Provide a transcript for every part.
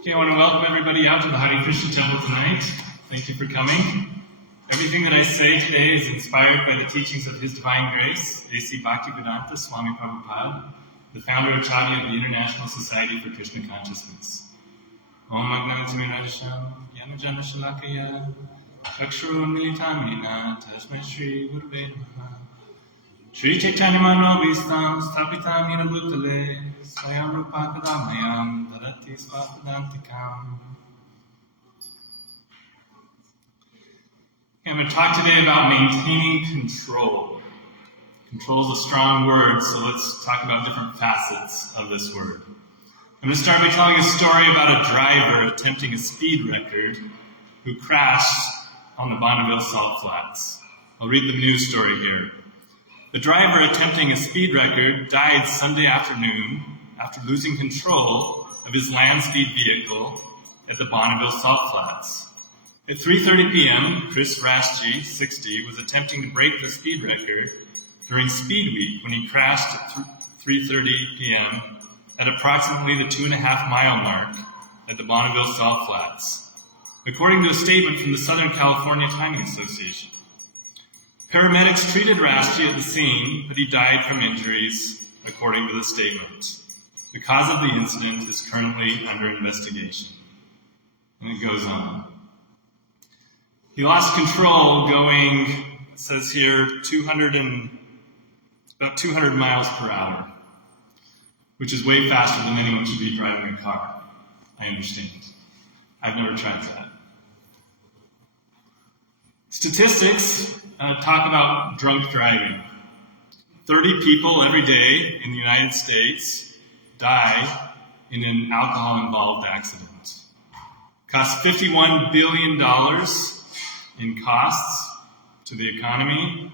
Okay, I want to welcome everybody out to the Hare Krishna temple tonight. Thank you for coming. Everything that I say today is inspired by the teachings of His Divine Grace, A.C. Bhaktivedanta Swami Prabhupada, the founder of Acharya of the International Society for Krishna Consciousness. Om Agnanatimirajasham Yanajana Shalakaya Chakshuru Militamina Tasmai Shri Gurve Namaha Shri Chaitanya Manovistam Sthapitam Yena Bhutale Swayam Rupa Kadamayam Dadati Svapadantikam. I'm going to talk today about maintaining control. Control is a strong word, so let's talk about different facets of this word. I'm going to start by telling a story about a driver attempting a speed record who crashed on the Bonneville Salt Flats. I'll read the news story here. The driver attempting a speed record died Sunday afternoon after losing control of his land speed vehicle at the Bonneville Salt Flats. At 3:30 p.m., Chris Rashji, 60, was attempting to break the speed record during Speed Week when he crashed at 3:30 p.m. at approximately the 2.5-mile mark at the Bonneville Salt Flats, according to a statement from the Southern California Timing Association. Paramedics treated Rashji at the scene, but he died from injuries, according to the statement. The cause of the incident is currently under investigation. And it goes on. He lost control going, it says here, about 200 miles per hour, which is way faster than anyone should be driving a car. I understand. I've never tried that. Statistics talk about drunk driving. 30 people every day in the United States die in an alcohol-involved accident. Costs $51 billion in costs to the economy.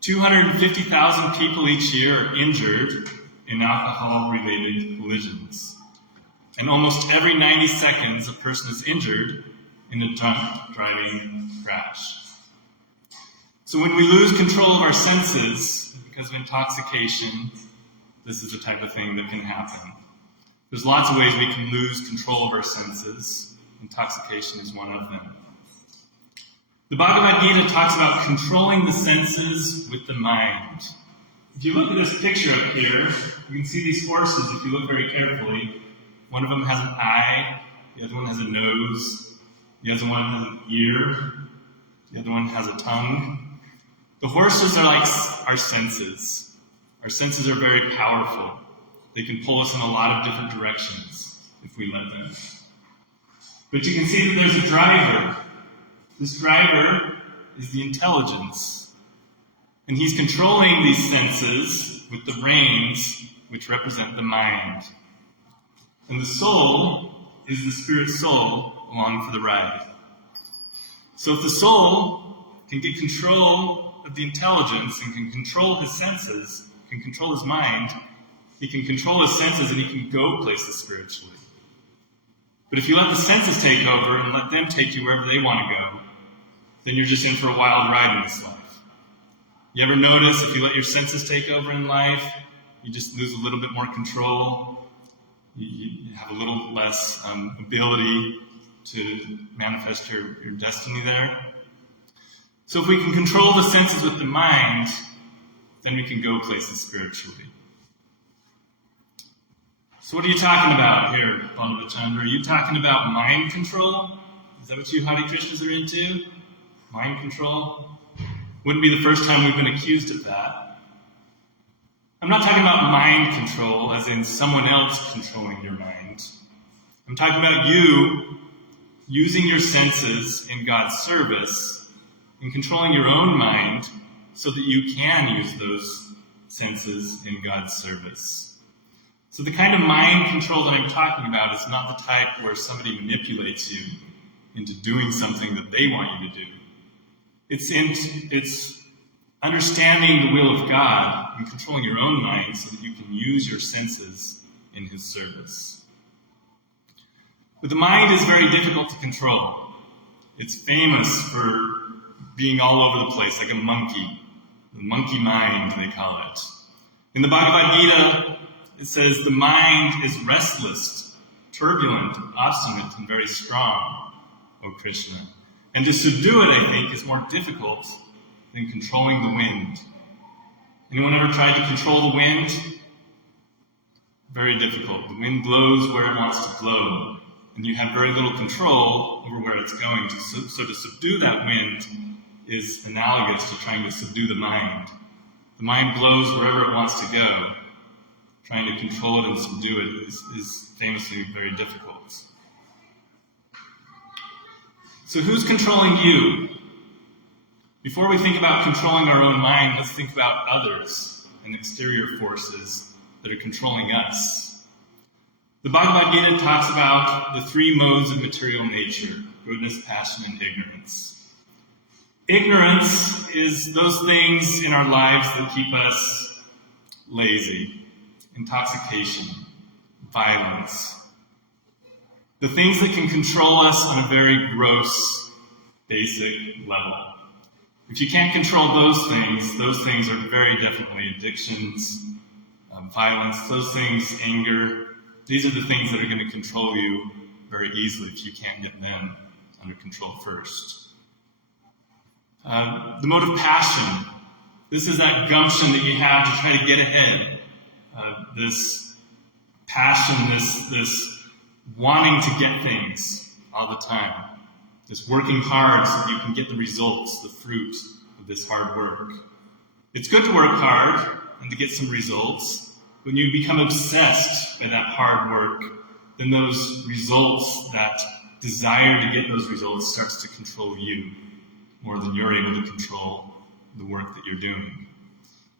250,000 people each year are injured in alcohol-related collisions. And almost every 90 seconds, a person is injured in a drunk driving crash. So when we lose control of our senses because of intoxication, this is the type of thing that can happen. There's lots of ways we can lose control of our senses. Intoxication is one of them. The Bhagavad Gita talks about controlling the senses with the mind. If you look at this picture up here, you can see these horses if you look very carefully. One of them has an eye, the other one has a nose, the other one has an ear, the other one has a tongue. The horses are like our senses. Our senses are very powerful. They can pull us in a lot of different directions if we let them. But you can see that there's a driver. This driver is the intelligence. And he's controlling these senses with the reins, which represent the mind. And the soul is the spirit soul along for the ride. So if the soul can get control of the intelligence and can control his senses, can control his mind, he can control his senses and he can go places spiritually. But if you let the senses take over and let them take you wherever they want to go, then you're just in for a wild ride in this life. You ever notice if you let your senses take over in life, you just lose a little bit more control, you have a little less ability to manifest your destiny there. So if we can control the senses with the mind, then we can go places spiritually. So what are you talking about here, Bonneville? Are you talking about mind control? Is that what you Hare Krishnas are into? Mind control? Wouldn't be the first time we've been accused of that. I'm not talking about mind control as in someone else controlling your mind. I'm talking about you using your senses in God's service and controlling your own mind so that you can use those senses in God's service. So the kind of mind control that I'm talking about is not the type where somebody manipulates you into doing something that they want you to do. It's understanding the will of God and controlling your own mind so that you can use your senses in His service. But the mind is very difficult to control. It's famous for being all over the place, like a monkey. The monkey mind, they call it. In the Bhagavad Gita, it says, the mind is restless, turbulent, obstinate, and very strong, O Krishna. And to subdue it, I think, is more difficult than controlling the wind. Anyone ever tried to control the wind? Very difficult. The wind blows where it wants to blow, and you have very little control over where it's going. So to subdue that wind is analogous to trying to subdue the mind. The mind blows wherever it wants to go. Trying to control it and subdue it is famously very difficult. So who's controlling you? Before we think about controlling our own mind, let's think about others and exterior forces that are controlling us. The Bhagavad Gita talks about the three modes of material nature: goodness, passion, and ignorance. Ignorance is those things in our lives that keep us lazy: intoxication, violence. The things that can control us on a very gross, basic level. If you can't control those things are very definitely addictions, violence, those things, anger. These are the things that are going to control you very easily if you can't get them under control first. The mode of passion. This is that gumption that you have to try to get ahead. This passion, this wanting to get things all the time. This working hard so that you can get the results, the fruit of this hard work. It's good to work hard and to get some results. When you become obsessed by that hard work, then those results, that desire to get those results, starts to control you more than you're able to control the work that you're doing.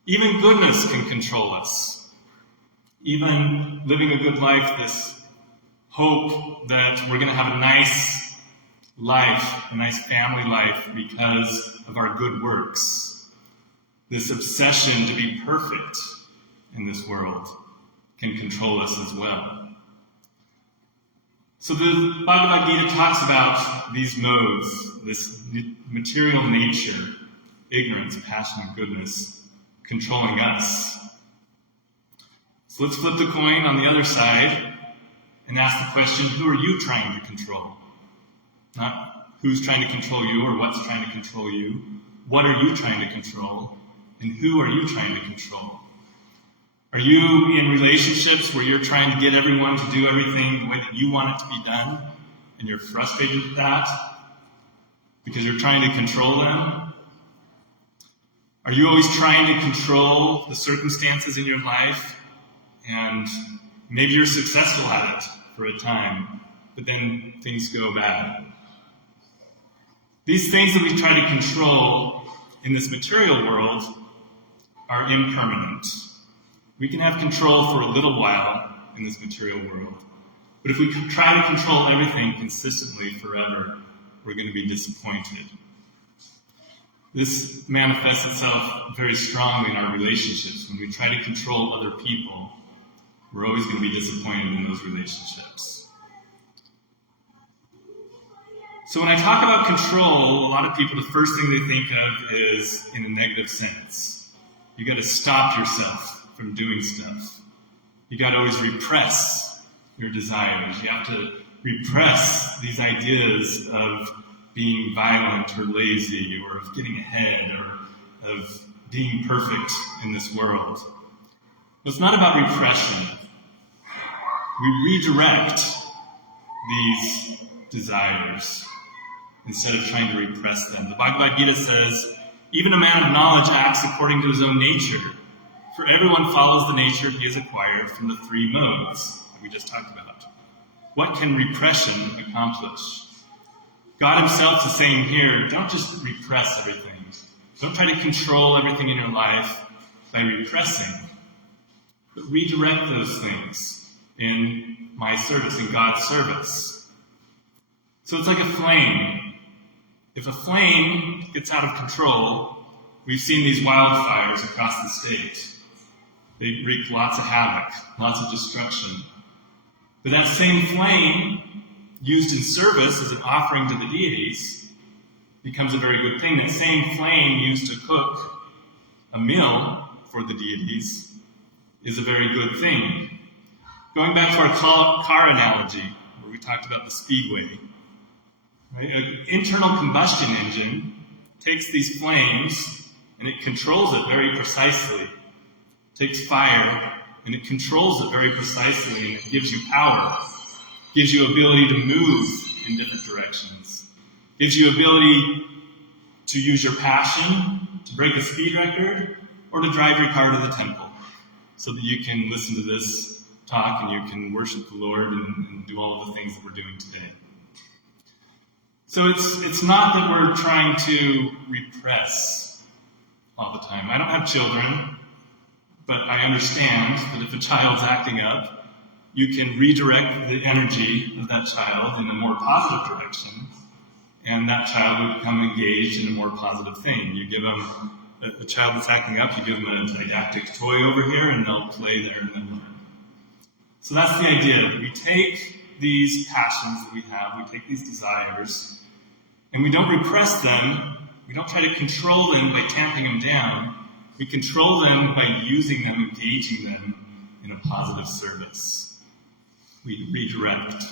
Even goodness can control us. Even living a good life, this hope that we're going to have a nice life, a nice family life because of our good works. This obsession to be perfect in this world can control us as well. So the Bhagavad Gita talks about these modes, this material nature, ignorance, passion, and goodness, controlling us. So let's flip the coin on the other side and ask the question, who are you trying to control? Not who's trying to control you or what's trying to control you. What are you trying to control? And who are you trying to control? Are you in relationships where you're trying to get everyone to do everything the way that you want it to be done, and you're frustrated with that because you're trying to control them? Are you always trying to control the circumstances in your life, and maybe you're successful at it for a time, but then things go bad? These things that we try to control in this material world are impermanent. We can have control for a little while in this material world, but if we try to control everything consistently forever, we're going to be disappointed. This manifests itself very strongly in our relationships. When we try to control other people, we're always going to be disappointed in those relationships. So when I talk about control, a lot of people, the first thing they think of is in a negative sense. You got to stop yourself from doing stuff. You got to always repress your desires. You have to repress these ideas of being violent or lazy or of getting ahead or of being perfect in this world. But it's not about repression. We redirect these desires instead of trying to repress them. The Bhagavad Gita says, even a man of knowledge acts according to his own nature, for everyone follows the nature he has acquired from the three modes that we just talked about. What can repression accomplish? God himself is saying here, don't just repress everything. Don't try to control everything in your life by repressing, but redirect those things in my service, in God's service. So it's like a flame. If a flame gets out of control, we've seen these wildfires across the state. They wreak lots of havoc, lots of destruction. But that same flame, used in service as an offering to the deities, becomes a very good thing. That same flame used to cook a meal for the deities is a very good thing. Going back to our car analogy, where we talked about the speedway, right? An internal combustion engine takes these flames and it controls it very precisely. It takes fire and it controls it very precisely, and it gives you power, gives you ability to move in different directions, gives you ability to use your passion to break a speed record or to drive your car to the temple so that you can listen to this talk and you can worship the Lord and do all of the things that we're doing today. So it's not that we're trying to repress all the time. I don't have children, but I understand that if a child's acting up, you can redirect the energy of that child in a more positive direction, and that child will become engaged in a more positive thing. You give them, a child that's acting up, you give them a didactic toy over here, and they'll play there and then learn. So that's the idea. We take these passions that we have, we take these desires, and we don't repress them. We don't try to control them by tamping them down. We control them by using them, engaging them in a positive service. We redirect.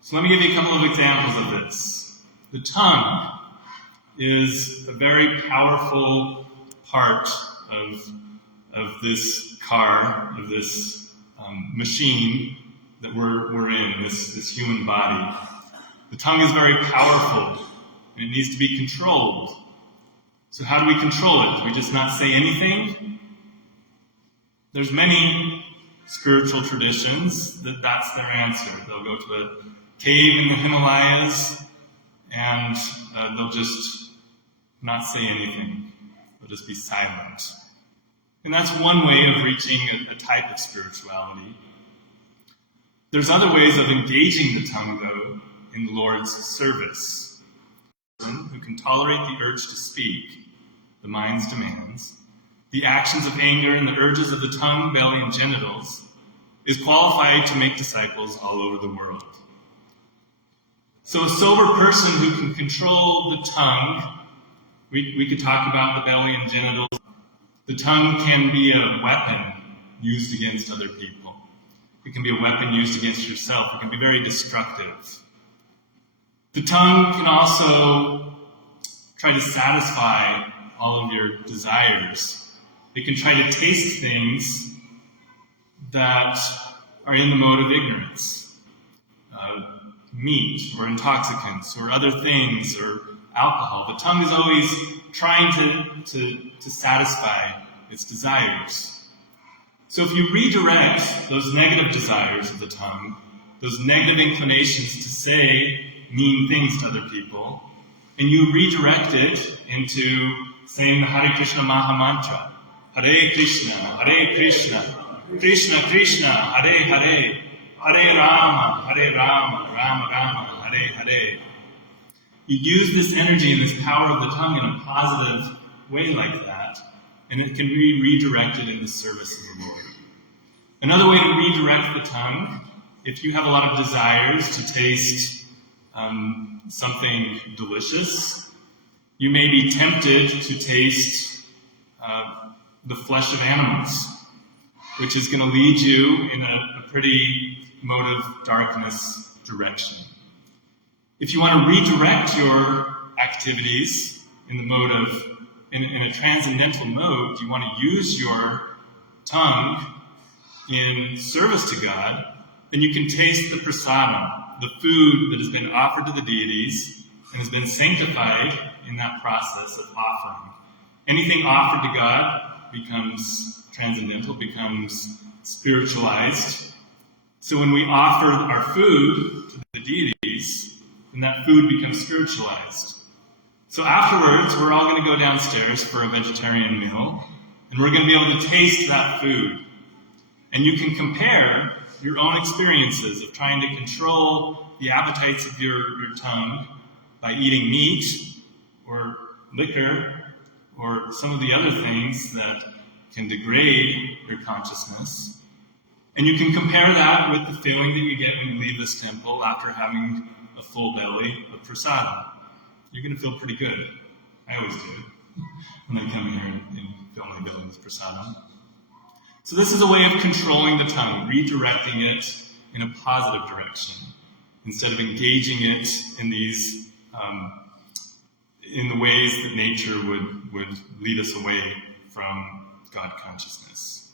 So let me give you a couple of examples of this. The tongue is a very powerful part of this car, of this machine that we're in, this human body. The tongue is very powerful, and it needs to be controlled. So how do we control it? Do we just not say anything? There's many spiritual traditions that's their answer. They'll go to a cave in the Himalayas, and they'll just not say anything. They'll just be silent. And that's one way of reaching a type of spirituality. There's other ways of engaging the tongue, though, in the Lord's service. Who can tolerate the urge to speak, the mind's demands, the actions of anger and the urges of the tongue, belly, and genitals, is qualified to make disciples all over the world. So a sober person who can control the tongue, we could talk about the belly and genitals. The tongue can be a weapon used against other people. It can be a weapon used against yourself. It can be very destructive. The tongue can also try to satisfy all of your desires. It can try to taste things that are in the mode of ignorance. Meat or intoxicants or other things or alcohol. The tongue is always trying to satisfy its desires. So if you redirect those negative desires of the tongue, those negative inclinations to say mean things to other people, and you redirect it into saying the Hare Krishna Maha Mantra, Hare Krishna, Krishna Krishna, Hare Hare, Hare Rama, Rama Rama, Hare Hare. You use this energy and this power of the tongue in a positive way like that, and it can be redirected in the service of the Lord. Another way to redirect the tongue, if you have a lot of desires to taste something delicious, you may be tempted to taste the flesh of animals, which is going to lead you in a pretty mode of darkness direction. If you want to redirect your activities in the mode of, in a transcendental mode, you want to use your tongue in service to God, then you can taste the prasadam, the food that has been offered to the deities and has been sanctified in that process of offering. Anything offered to God becomes transcendental, becomes spiritualized. So when we offer our food to the deities, then that food becomes spiritualized. So afterwards, we're all going to go downstairs for a vegetarian meal, and we're going to be able to taste that food. And you can compare your own experiences of trying to control the appetites of your tongue by eating meat or liquor or some of the other things that can degrade your consciousness. And you can compare that with the feeling that you get when you leave this temple after having a full belly of prasadam. You're going to feel pretty good. I always do when I come here and fill my belly with prasadam. So this is a way of controlling the tongue, redirecting it in a positive direction, instead of engaging it in these in the ways that nature would lead us away from God consciousness.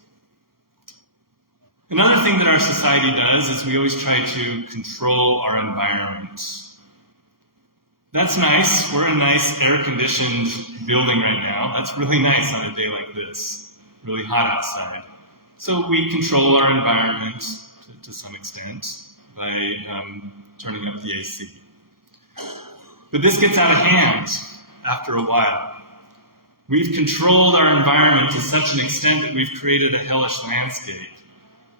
Another thing that our society does is we always try to control our environment. That's nice. We're in a nice air-conditioned building right now. That's really nice on a day like this. Really hot outside. So we control our environment to some extent by turning up the AC. But this gets out of hand after a while. We've controlled our environment to such an extent that we've created a hellish landscape.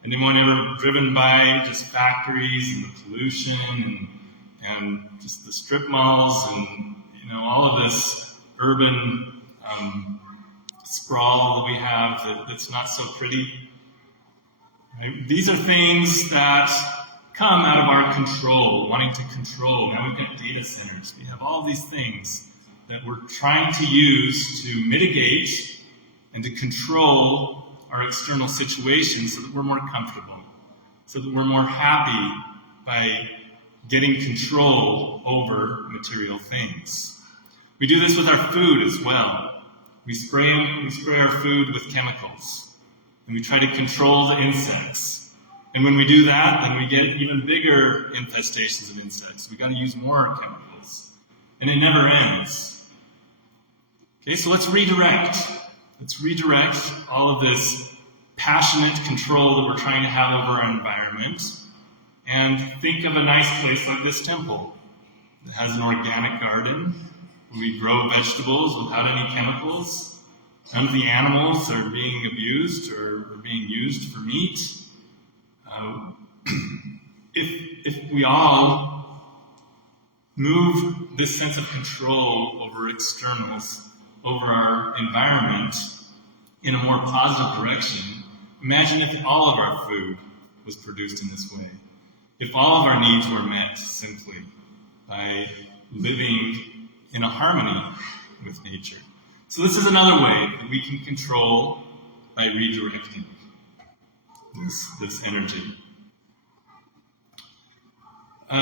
Anyone ever driven by just factories and the pollution and just the strip malls and all of this urban sprawl that we have that's not so pretty? Right? These are things that come out of our control, wanting to control. Now we've got data centers. We have all these things that we're trying to use to mitigate and to control our external situations so that we're more comfortable, so that we're more happy by getting control over material things. We do this with our food as well. We spray our food with chemicals, and we try to control the insects. And when we do that, then we get even bigger infestations of insects. We've got to use more chemicals, and it never ends. Okay, so let's redirect. Let's redirect all of this passionate control that we're trying to have over our environment, and think of a nice place like this temple that has an organic garden where we grow vegetables without any chemicals. None of the animals are being abused or being used for meat. If we all move this sense of control over externals, over our environment, in a more positive direction, imagine if all of our food was produced in this way. If all of our needs were met simply by living in a harmony with nature. So this is another way that we can control by redirecting this energy.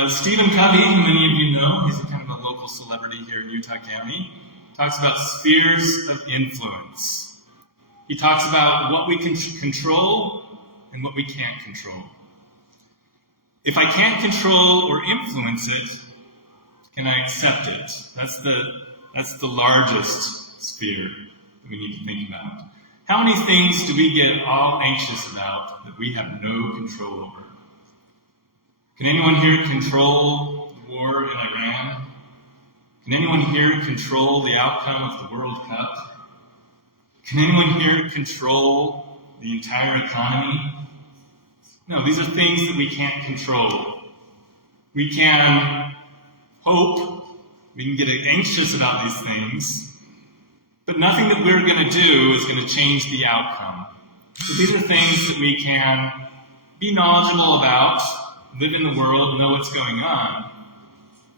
Stephen Covey, who many of you know, he's kind of a local celebrity here in Utah County, talks about spheres of influence. He talks about what we can control and what we can't control. If I can't control or influence it, can I accept it? That's the largest sphere that we need to think about. How many things do we get all anxious about that we have no control over? Can anyone here control the war in Iran? Can anyone here control the outcome of the World Cup? Can anyone here control the entire economy? No, these are things that we can't control. We can hope, we can get anxious about these things, but nothing that we're going to do is going to change the outcome. So these are things that we can be knowledgeable about, live in the world, know what's going on,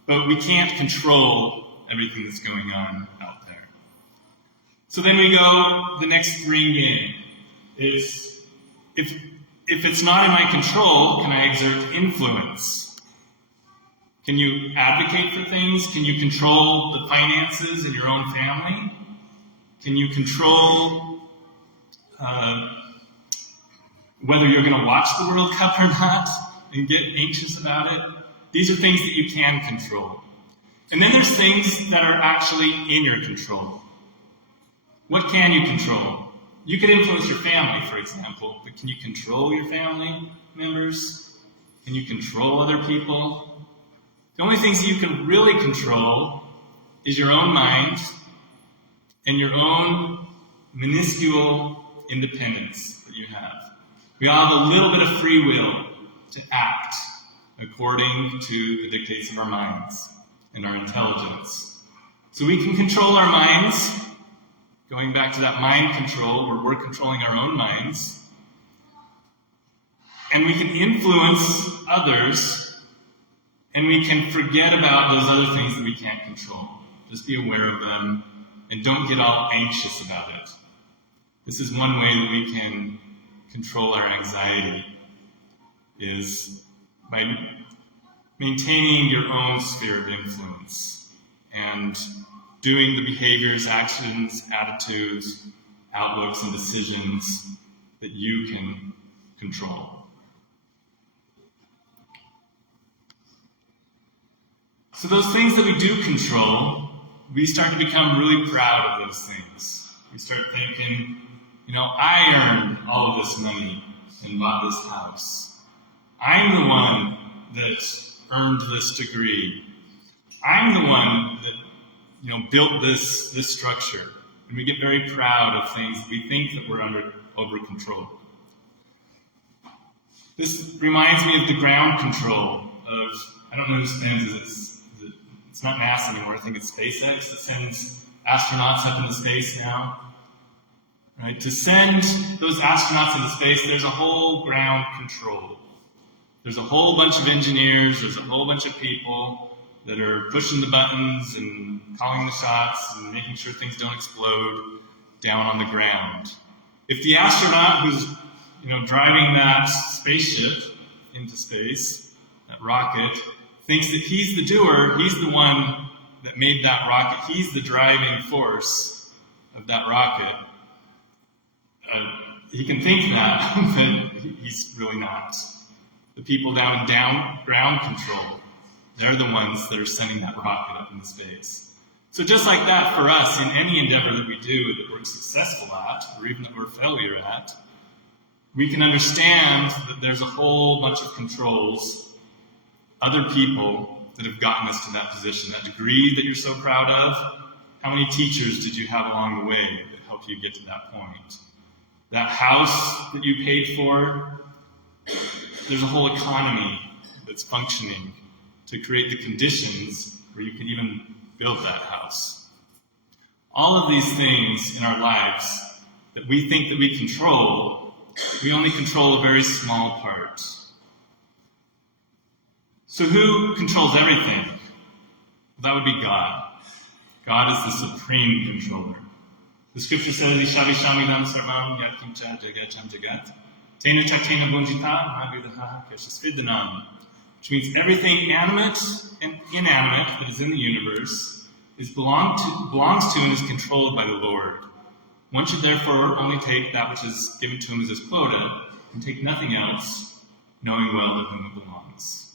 but we can't control everything that's going on out there. So then we go, the next ring in is, if it's not in my control, can I exert influence? Can you advocate for things? Can you control the finances in your own family? Can you control whether you're going to watch the World Cup or not and get anxious about it? These are things that you can control. And then there's things that are actually in your control. What can you control? You could influence your family, for example, but can you control your family members? Can you control other people? The only things that you can really control is your own mind and your own minuscule independence that you have. We all have a little bit of free will to act according to the dictates of our minds and our intelligence. So we can control our minds, going back to that mind control where we're controlling our own minds, and we can influence others, and we can forget about those other things that we can't control. Just be aware of them and don't get all anxious about it. This is one way that we can control our anxiety is by maintaining your own sphere of influence and doing the behaviors, actions, attitudes, outlooks, and decisions that you can control. So those things that we do control, we start to become really proud of those things. We start thinking, I earned all of this money and bought this house. I'm the one that earned this degree. I'm the one that built this structure. And we get very proud of things that we think that we're over control. This reminds me of the ground control of, I don't know who sends this. It's not NASA anymore. I think it's SpaceX that sends astronauts up into space now. Right? To send those astronauts into space, there's a whole ground control. There's a whole bunch of engineers, there's a whole bunch of people that are pushing the buttons and calling the shots and making sure things don't explode down on the ground. If the astronaut who's driving that spaceship into space, that rocket, thinks that he's the doer, he's the one that made that rocket, he's the driving force of that rocket, he can think that, but he's really not. The people down ground control, they're the ones that are sending that rocket up into space. So just like that, for us, in any endeavor that we do that we're successful at, or even that we're a failure at, we can understand that there's a whole bunch of controls, other people that have gotten us to that position, that degree that you're so proud of. How many teachers did you have along the way that helped you get to that point? That house that you paid for, there's a whole economy that's functioning to create the conditions where you can even build that house. All of these things in our lives that we think that we control, we only control a very small part. So who controls everything? Well, that would be God. God is the supreme controller. The scripture says, Ishavi Shamidam Sarvam Yakimcha Jagacham Jagat. Tena Chakena Bunjita Mahavidaha Kashasvidanam. Which means everything animate and inanimate that is in the universe belongs to and is controlled by the Lord. One should therefore only take that which is given to him as his quota, and take nothing else, knowing well to whom it belongs.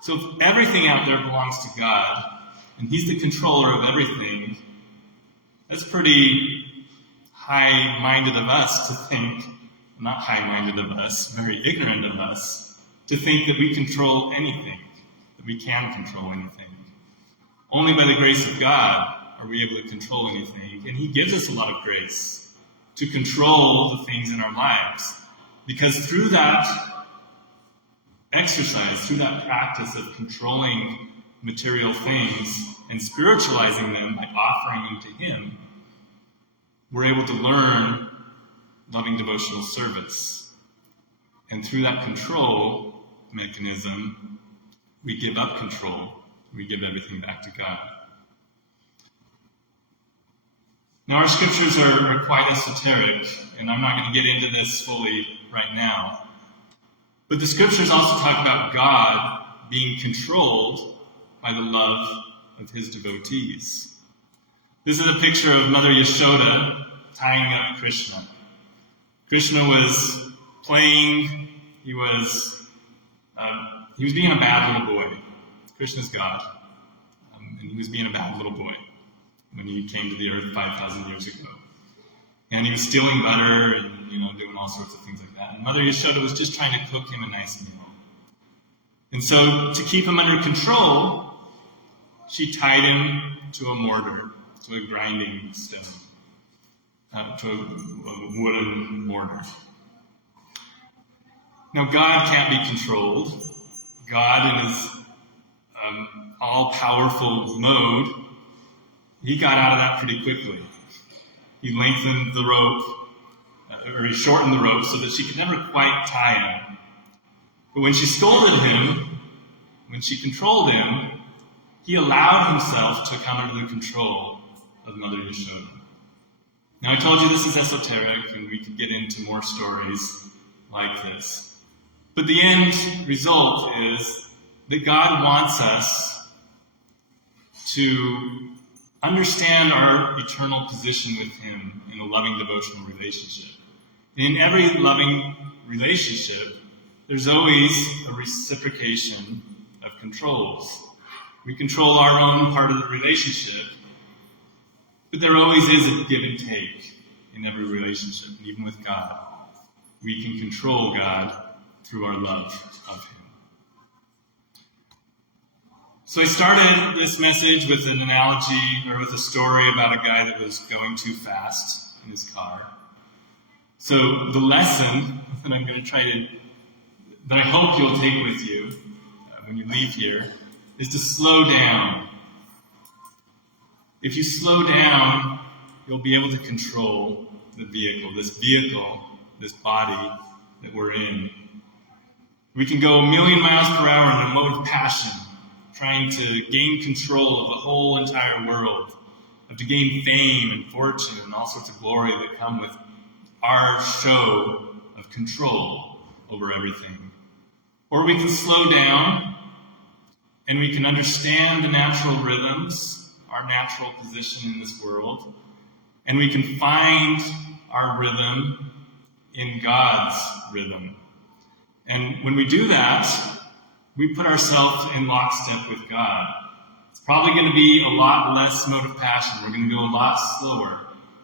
So if everything out there belongs to God, and he's the controller of everything, that's pretty high-minded of us to think, not high-minded of us, very ignorant of us, to think that we control anything, that we can control anything. Only by the grace of God are we able to control anything, and he gives us a lot of grace to control the things in our lives. Because through that exercise, through that practice of controlling material things and spiritualizing them by offering them to him, we're able to learn loving devotional service. And through that control mechanism, we give up control. We give everything back to God. Now, our scriptures are quite esoteric, and I'm not going to get into this fully right now. But the scriptures also talk about God being controlled by the love of his devotees. This is a picture of Mother Yashoda tying up Krishna. Krishna was playing, he was being a bad little boy. Krishna's God. And he was being a bad little boy when he came to the earth 5,000 years ago. And he was stealing butter and, doing all sorts of things like that. And Mother Yashoda was just trying to cook him a nice meal. And so, to keep him under control, she tied him to a mortar, to a grinding stone, to a wooden mortar. Now, God can't be controlled. God, in his all-powerful mode, he got out of that pretty quickly. He lengthened the rope, or he shortened the rope so that she could never quite tie him. But when she scolded him, when she controlled him, he allowed himself to come under the control of Mother Yashoda. Now, I told you this is esoteric, and we could get into more stories like this. But the end result is that God wants us to understand our eternal position with Him in a loving devotional relationship. And in every loving relationship, there's always a reciprocation of controls. We control our own part of the relationship, but there always is a give and take in every relationship, and even with God. We can control God through our love of Him. So I started this message with an analogy, or with a story about a guy that was going too fast in his car. So the lesson that I'm going to that I hope you'll take with you when you leave here, is to slow down. If you slow down, you'll be able to control the vehicle, this body that we're in. We can go 1,000,000 miles per hour in a mode of passion, trying to gain control of the whole entire world, to gain fame and fortune and all sorts of glory that come with our show of control over everything. Or we can slow down and we can understand the natural rhythms, our natural position in this world, and we can find our rhythm in God's rhythm. And when we do that, we put ourselves in lockstep with God. It's probably going to be a lot less mode of passion. We're going to go a lot slower.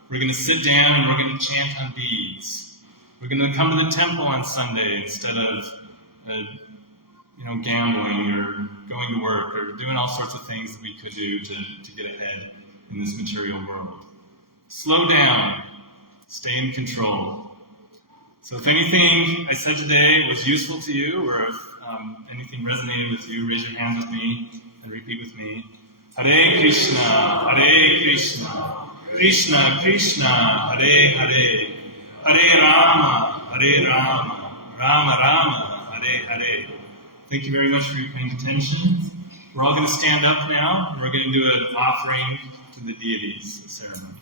We're going to sit down and we're going to chant on beads. We're going to come to the temple on Sunday instead of gambling or going to work or doing all sorts of things that we could do to get ahead in this material world. Slow down. Stay in control. So if anything I said today was useful to you, or if anything resonated with you, raise your hand with me and repeat with me. Hare Krishna, Hare Krishna, Krishna Krishna, Hare Hare, Hare Rama, Hare Rama, Rama Rama, Hare Hare. Thank you very much for your paying attention. We're all going to stand up now, and we're going to do an offering to the deities ceremony.